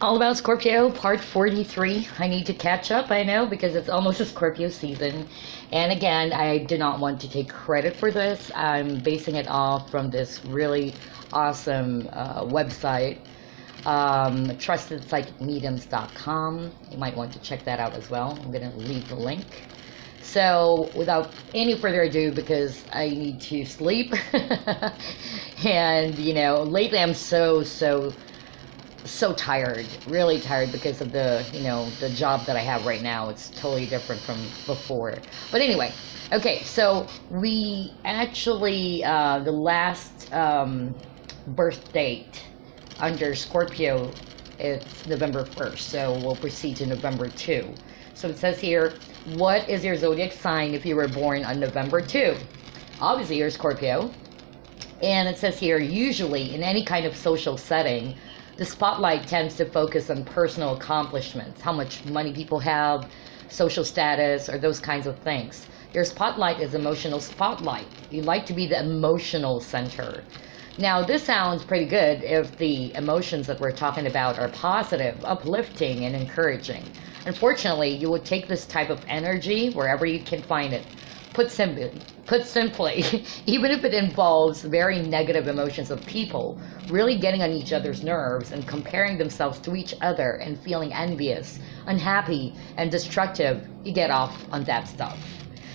All About Scorpio, part 43. I need to catch up, I know, because it's almost a Scorpio season. And again, I do not want to take credit for this. I'm basing it off from this really awesome website, trustedpsychicmediums.com. You might want to check that out as well. I'm going to leave the link. So, without any further ado, because I need to sleep, and, lately I'm so tired, really tired because of the job that I have right now. It's totally different from before. But anyway, okay, so we actually, the last birth date under Scorpio, it's November 1st, so we'll proceed to November 2. So it says here, what is your zodiac sign if you were born on November 2? Obviously, you're Scorpio. And it says here, usually in any kind of social setting, the spotlight tends to focus on personal accomplishments, how much money people have, social status, or those kinds of things. Your spotlight is emotional spotlight. You like to be the emotional center. Now, this sounds pretty good if the emotions that we're talking about are positive, uplifting, and encouraging. Unfortunately, you would take this type of energy wherever you can find it. Put simply, even if it involves very negative emotions of people really getting on each other's nerves and comparing themselves to each other and feeling envious, unhappy, and destructive, you get off on that stuff.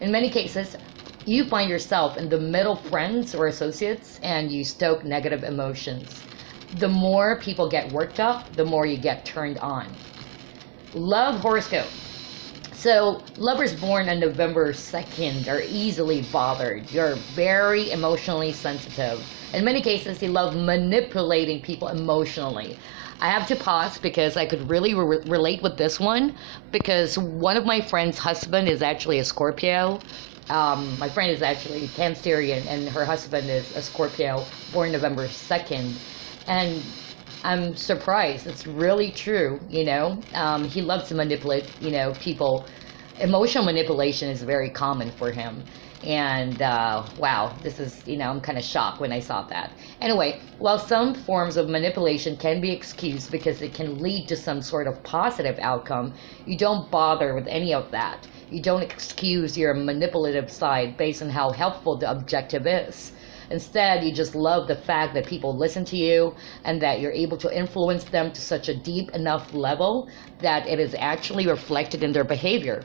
In many cases, you find yourself in the middle friends or associates and you stoke negative emotions. The more people get worked up, the more you get turned on. Love horoscope. So, lovers born on November 2nd are easily bothered. You're very emotionally sensitive. In many cases, you love manipulating people emotionally. I have to pause because I could really relate with this one, because one of my friend's husband is actually a Scorpio. My friend is actually Cancerian, and her husband is a Scorpio, born November 2nd. And I'm surprised. It's really true, He loves to manipulate, people. Emotional manipulation is very common for him. And, wow, this is, I'm kind of shocked when I saw that. Anyway, while some forms of manipulation can be excused because it can lead to some sort of positive outcome, you don't bother with any of that. You don't excuse your manipulative side based on how helpful the objective is. Instead, you just love the fact that people listen to you and that you're able to influence them to such a deep enough level that it is actually reflected in their behavior.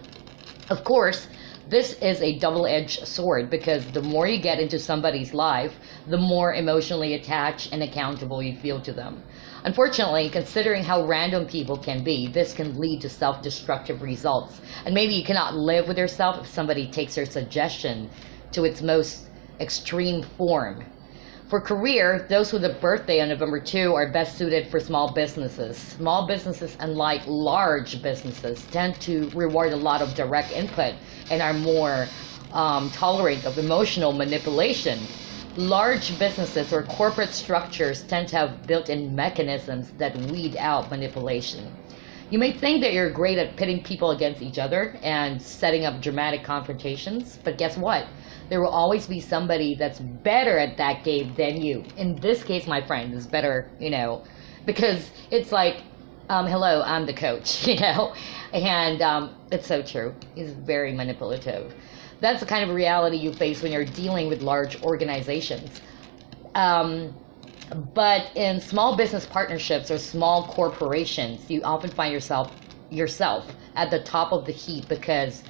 Of course, this is a double-edged sword because the more you get into somebody's life, the more emotionally attached and accountable you feel to them. Unfortunately, considering how random people can be, this can lead to self-destructive results. And maybe you cannot live with yourself if somebody takes your suggestion to its most extreme form. For career, those with a birthday on November 2 are best suited for small businesses. Small businesses, unlike large businesses, tend to reward a lot of direct input and are more tolerant of emotional manipulation. Large businesses or corporate structures tend to have built-in mechanisms that weed out manipulation. You may think that you're great at pitting people against each other and setting up dramatic confrontations, but guess what? There will always be somebody that's better at that game than you. In this case, my friend is better, because it's like, hello, I'm the coach, and it's so true. He's very manipulative. That's the kind of reality you face when you're dealing with large organizations. But in small business partnerships or small corporations, you often find yourself at the top of the heap because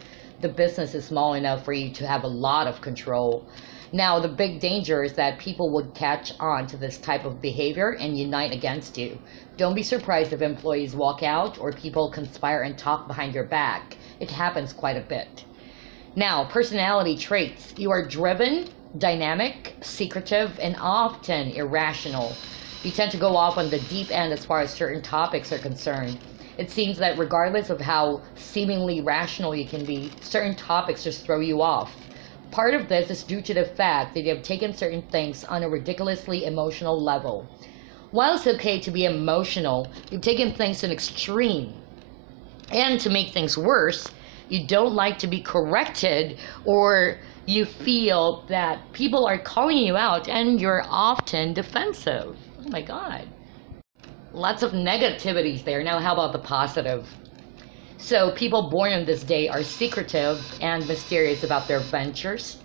the business is small enough for you to have a lot of control. Now, the big danger is that people would catch on to this type of behavior and unite against you. Don't be surprised if employees walk out or people conspire and talk behind your back. It happens quite a bit. Now, personality traits. You are driven, dynamic, secretive, and often irrational. You tend to go off on the deep end as far as certain topics are concerned. It seems that regardless of how seemingly rational you can be, certain topics just throw you off. Part of this is due to the fact that you have taken certain things on a ridiculously emotional level. While it's okay to be emotional, you've taken things to an extreme. And to make things worse, you don't like to be corrected, or you feel that people are calling you out and you're often defensive. Oh my God. Lots of negativities there. Now, how about the positive? So, people born on this day are secretive and mysterious about their ventures.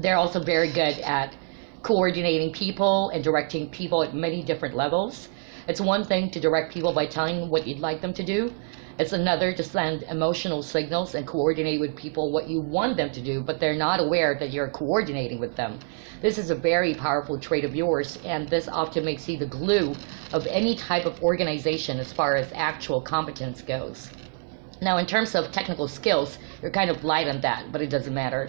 They're also very good at coordinating people and directing people at many different levels. It's one thing to direct people by telling what you'd like them to do. It's another to send emotional signals and coordinate with people what you want them to do, but they're not aware that you're coordinating with them. This is a very powerful trait of yours, and this often makes you the glue of any type of organization as far as actual competence goes. Now, in terms of technical skills, you're kind of light on that, but it doesn't matter.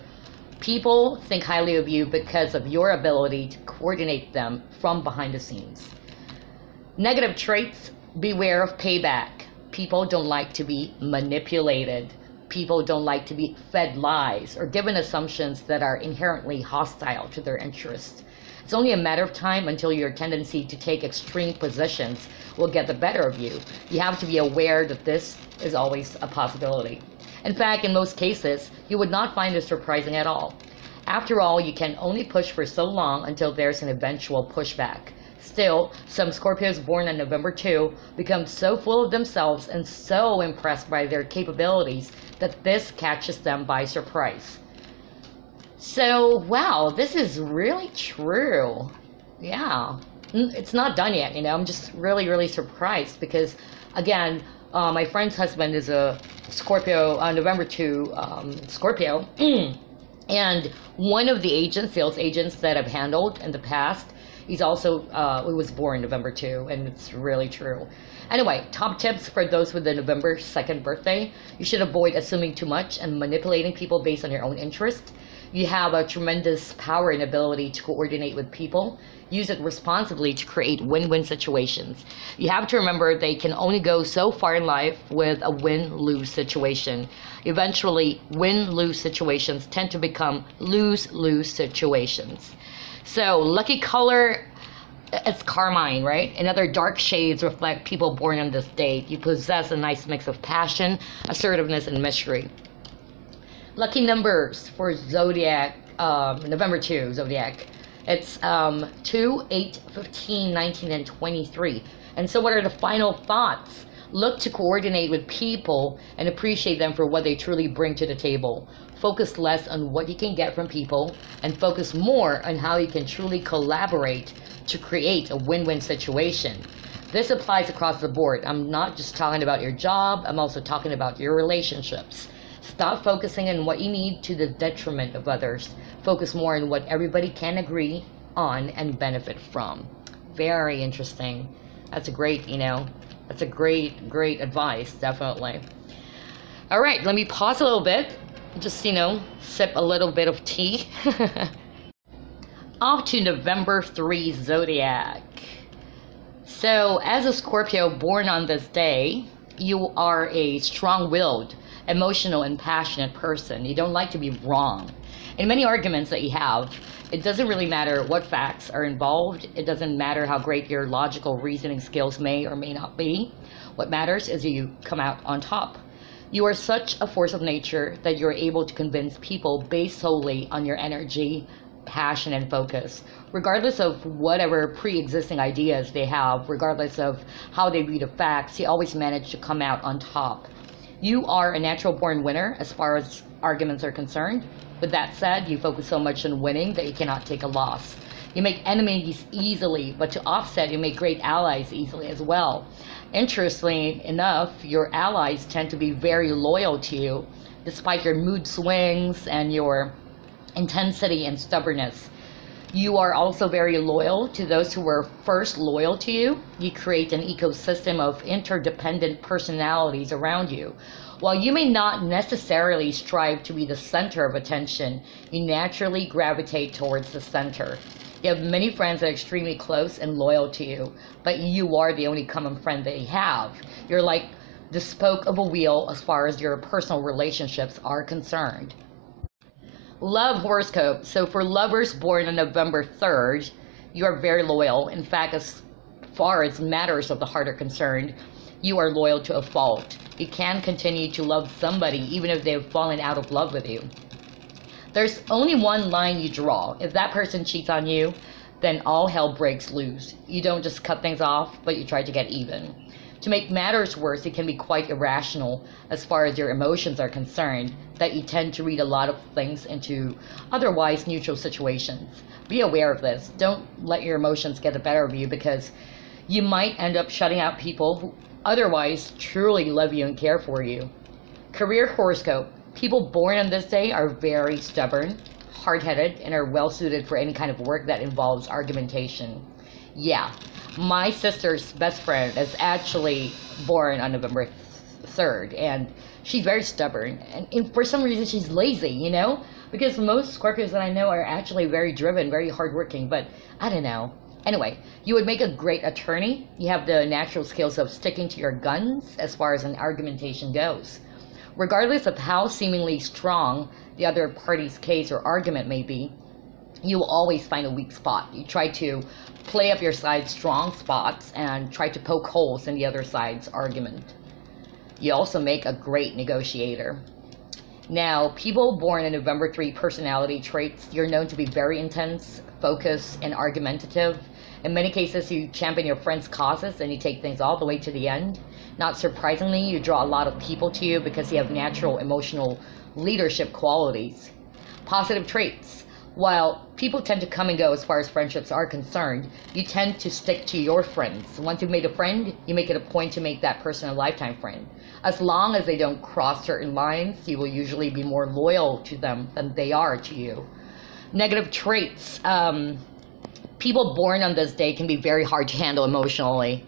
People think highly of you because of your ability to coordinate them from behind the scenes. Negative traits: beware of payback. People don't like to be manipulated. People don't like to be fed lies or given assumptions that are inherently hostile to their interests. It's only a matter of time until your tendency to take extreme positions will get the better of you. You have to be aware that this is always a possibility. In fact, in most cases, you would not find this surprising at all. After all, you can only push for so long until there's an eventual pushback. Still, some Scorpios born on November 2 become so full of themselves and so impressed by their capabilities that this catches them by surprise. So, wow, this is really true. Yeah. It's not done yet, I'm just really, really surprised because, again, my friend's husband is a Scorpio, November 2 Scorpio. And one of the agents, sales agents that I've handled in the past, he's also, he was born November 2, and it's really true. Anyway, top tips for those with the November 2nd birthday. You should avoid assuming too much and manipulating people based on your own interest. You have a tremendous power and ability to coordinate with people. Use it responsibly to create win-win situations. You have to remember they can only go so far in life with a win-lose situation. Eventually, win-lose situations tend to become lose-lose situations. So, lucky color, it's carmine, right? And other dark shades reflect people born on this date. You possess a nice mix of passion, assertiveness, and mystery. Lucky numbers for Zodiac, November 2, Zodiac. It's 2, 8, 15, 19, and 23. And so what are the final thoughts? Look to coordinate with people and appreciate them for what they truly bring to the table. Focus less on what you can get from people and focus more on how you can truly collaborate to create a win-win situation. This applies across the board. I'm not just talking about your job, I'm also talking about your relationships. Stop focusing on what you need to the detriment of others. Focus more on what everybody can agree on and benefit from. Very interesting. That's a great, that's a great, great advice, definitely. All right, let me pause a little bit. Just, sip a little bit of tea. Off to November 3 Zodiac. So, as a Scorpio born on this day, you are a strong-willed, emotional, and passionate person. You don't like to be wrong. In many arguments that you have, it doesn't really matter what facts are involved. It doesn't matter how great your logical reasoning skills may or may not be. What matters is you come out on top. You are such a force of nature that you're able to convince people based solely on your energy, passion, and focus. Regardless of whatever pre-existing ideas they have, regardless of how they read the facts, you always manage to come out on top. You are a natural born winner as far as arguments are concerned. With that said, you focus so much on winning that you cannot take a loss. You make enemies easily, but to offset, you make great allies easily as well. Interestingly enough, your allies tend to be very loyal to you, despite your mood swings and your intensity and stubbornness. You are also very loyal to those who were first loyal to you. You create an ecosystem of interdependent personalities around you. While you may not necessarily strive to be the center of attention, you naturally gravitate towards the center. You have many friends that are extremely close and loyal to you, but you are the only common friend they have. You're like the spoke of a wheel as far as your personal relationships are concerned. Love horoscope. So for lovers born on November 3rd, you are very loyal. In fact, as far as matters of the heart are concerned, you are loyal to a fault. You can continue to love somebody even if they've fallen out of love with you. There's only one line you draw. If that person cheats on you, then all hell breaks loose. You don't just cut things off, but you try to get even. To make matters worse, it can be quite irrational as far as your emotions are concerned, that you tend to read a lot of things into otherwise neutral situations. Be aware of this. Don't let your emotions get the better of you, because you might end up shutting out people who otherwise truly love you and care for you. Career horoscope. People born on this day are very stubborn, hard-headed, and are well suited for any kind of work that involves argumentation. Yeah, my sister's best friend is actually born on November 3rd, and she's very stubborn. And for some reason, she's lazy, you know? Because most Scorpios that I know are actually very driven, very hardworking, but I don't know. Anyway, you would make a great attorney. You have the natural skills of sticking to your guns as far as an argumentation goes. Regardless of how seemingly strong the other party's case or argument may be, you will always find a weak spot. You try to play up your side's strong spots and try to poke holes in the other side's argument. You also make a great negotiator. Now, people born in November 3 personality traits, you're known to be very intense, focused, and argumentative. In many cases, you champion your friends' causes and you take things all the way to the end. Not surprisingly, you draw a lot of people to you because you have natural emotional leadership qualities. Positive traits. While people tend to come and go as far as friendships are concerned, you tend to stick to your friends. Once you've made a friend, you make it a point to make that person a lifetime friend. As long as they don't cross certain lines, you will usually be more loyal to them than they are to you. Negative traits. People born on this day can be very hard to handle emotionally.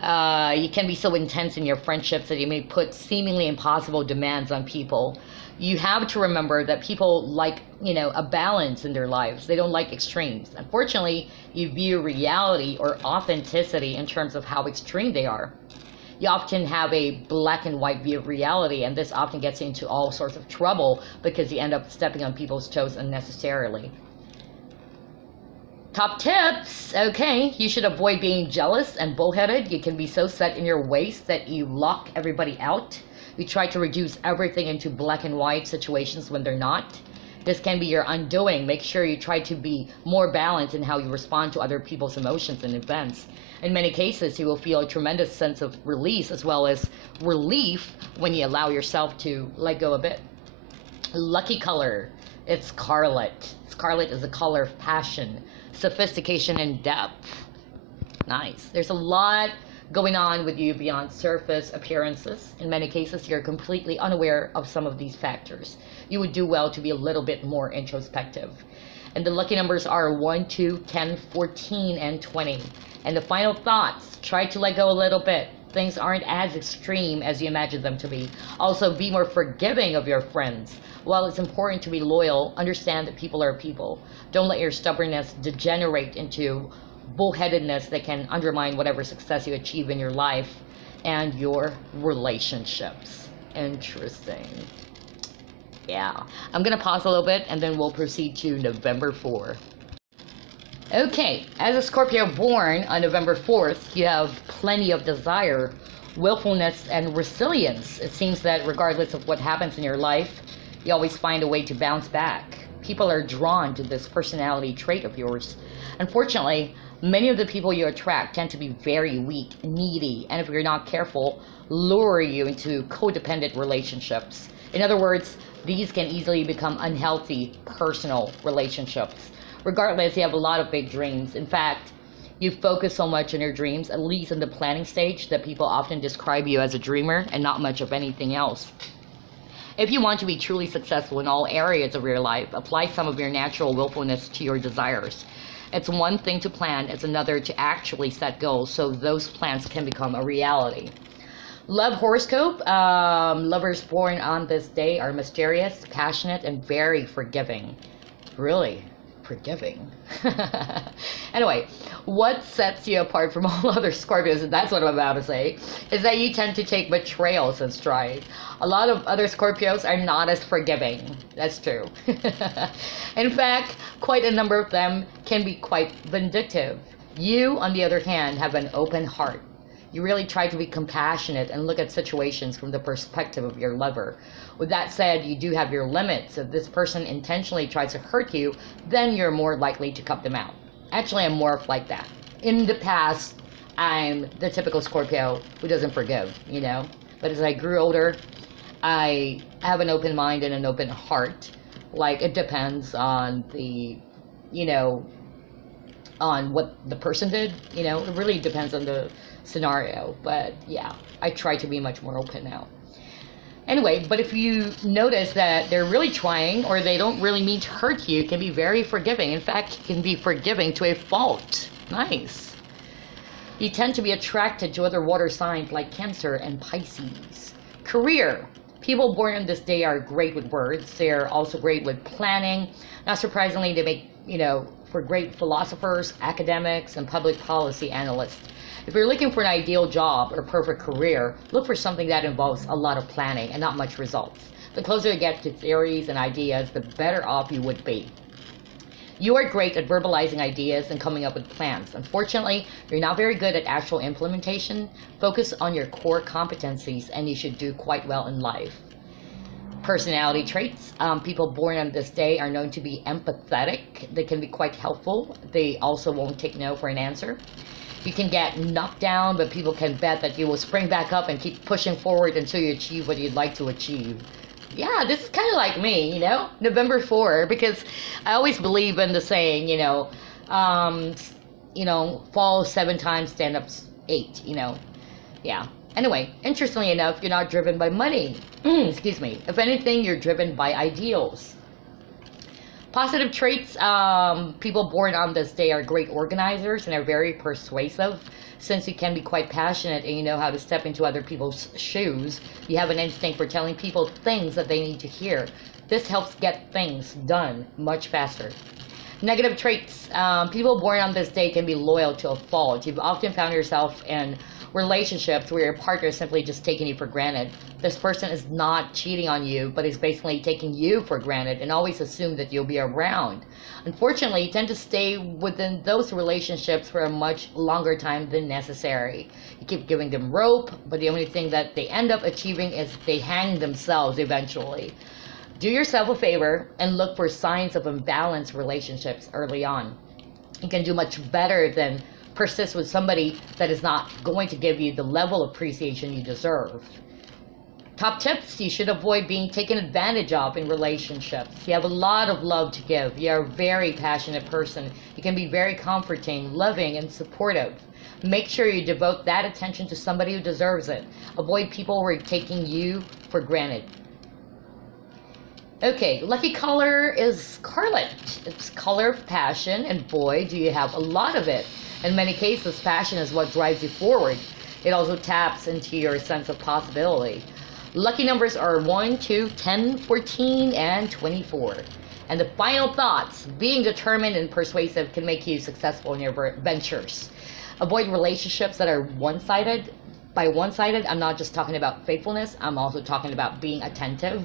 You can be so intense in your friendships that you may put seemingly impossible demands on people. You have to remember that people like, a balance in their lives. They don't like extremes. Unfortunately, you view reality or authenticity in terms of how extreme they are. You often have a black and white view of reality, and this often gets you into all sorts of trouble because you end up stepping on people's toes unnecessarily. Top tips. Okay, you should avoid being jealous and bullheaded. You can be so set in your ways that you lock everybody out. You try to reduce everything into black and white situations when they're not. This can be your undoing. Make sure you try to be more balanced in how you respond to other people's emotions and events. In many cases, you will feel a tremendous sense of release as well as relief when you allow yourself to let go a bit. Lucky color. It's scarlet. Scarlet is a color of passion, sophistication, and depth. Nice. There's a lot going on with you beyond surface appearances. In many cases, you're completely unaware of some of these factors. You would do well to be a little bit more introspective. And the lucky numbers are 1, 2, 10, 14, and 20. And the final thoughts, try to let go a little bit. Things aren't as extreme as you imagine them to be. Also, be more forgiving of your friends. While it's important to be loyal, understand that people are people. Don't let your stubbornness degenerate into bullheadedness that can undermine whatever success you achieve in your life and your relationships. Interesting. Yeah. I'm going to pause a little bit and then we'll proceed to November 4. Okay, as a Scorpio born on November 4th, you have plenty of desire, willfulness, and resilience. It seems that regardless of what happens in your life, you always find a way to bounce back. People are drawn to this personality trait of yours. Unfortunately, many of the people you attract tend to be very weak, needy, and if you're not careful, lure you into codependent relationships. In other words, these can easily become unhealthy personal relationships. Regardless, you have a lot of big dreams. In fact, you focus so much on your dreams, at least in the planning stage, that people often describe you as a dreamer and not much of anything else. If you want to be truly successful in all areas of your life, apply some of your natural willfulness to your desires. It's one thing to plan, it's another to actually set goals so those plans can become a reality. Love horoscope. Lovers born on this day are mysterious, passionate, and very forgiving. Really forgiving. Anyway, what sets you apart from all other Scorpios, and that's what I'm about to say, is that you tend to take betrayals in stride. A lot of other Scorpios are not as forgiving. That's true. In fact, quite a number of them can be quite vindictive. You, on the other hand, have an open heart. You really try to be compassionate and look at situations from the perspective of your lover. With that said, you do have your limits. If this person intentionally tries to hurt you, then you're more likely to cut them out. Actually, I'm more like that. In the past, I'm the typical Scorpio who doesn't forgive, you know? But as I grew older, I have an open mind and an open heart. Like, it depends on the, you know, on what the person did, you know? It really depends on the scenario. But yeah, I try to be much more open now. Anyway, but if you notice that they're really trying or they don't really mean to hurt you, it can be very forgiving. In fact, it can be forgiving to a fault. Nice. You tend to be attracted to other water signs like Cancer and Pisces. Career. People born on this day are great with words. They're also great with planning. Not surprisingly, they make, you know, for great philosophers, academics, and public policy analysts. If you're looking for an ideal job or perfect career, look for something that involves a lot of planning and not much results. The closer you get to theories and ideas, the better off you would be. You are great at verbalizing ideas and coming up with plans. Unfortunately, you're not very good at actual implementation. Focus on your core competencies and you should do quite well in life. Personality traits. People born on this day are known to be empathetic. They can be quite helpful. They also won't take no for an answer. You can get knocked down, but people can bet that you will spring back up and keep pushing forward until you achieve what you'd like to achieve. Yeah, this is kind of like me, you know, November 4, because I always believe in the saying, fall 7 times, stand up 8, you know. Yeah. Anyway, interestingly enough, you're not driven by money. Excuse me. If anything, you're driven by ideals. Positive traits, people born on this day are great organizers and are very persuasive. Since you can be quite passionate and you know how to step into other people's shoes, you have an instinct for telling people things that they need to hear. This helps get things done much faster. Negative traits, people born on this day can be loyal to a fault. You've often found yourself in relationships where your partner is simply just taking you for granted. This person is not cheating on you, but is basically taking you for granted and always assume that you'll be around. Unfortunately, you tend to stay within those relationships for a much longer time than necessary. You keep giving them rope, but the only thing that they end up achieving is they hang themselves eventually. Do yourself a favor and look for signs of imbalanced relationships early on. You can do much better than persist with somebody that is not going to give you the level of appreciation you deserve. Top tips, you should avoid being taken advantage of in relationships. You have a lot of love to give. You're a very passionate person. You can be very comforting, loving, and supportive. Make sure you devote that attention to somebody who deserves it. Avoid people who are taking you for granted. Okay, lucky color is scarlet. It's color of passion, and boy, do you have a lot of it. In many cases, passion is what drives you forward. It also taps into your sense of possibility. Lucky numbers are 1, 2, 10, 14, and 24. And the final thoughts, being determined and persuasive can make you successful in your ventures. Avoid relationships that are one-sided. By one-sided, I'm not just talking about faithfulness, I'm also talking about being attentive.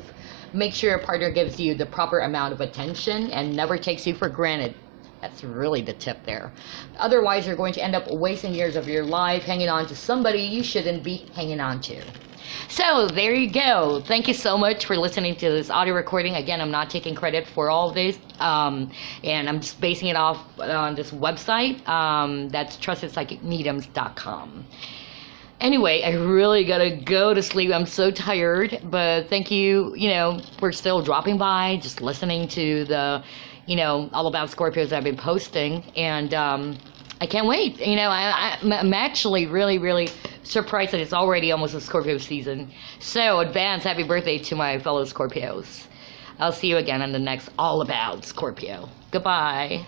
Make sure your partner gives you the proper amount of attention and never takes you for granted. That's really the tip there. Otherwise, you're going to end up wasting years of your life hanging on to somebody you shouldn't be hanging on to. So, there you go. Thank you so much for listening to this audio recording. Again, I'm not taking credit for all of this, and I'm just basing it off on this website. That's trustedpsychicmediums.com. Anyway, I really gotta go to sleep. I'm so tired, but thank you, for still dropping by, just listening to the, all about Scorpios I've been posting, and I can't wait. I'm actually really, really surprised that it's already almost a Scorpio season. So, advance happy birthday to my fellow Scorpios. I'll see you again on the next All About Scorpio. Goodbye.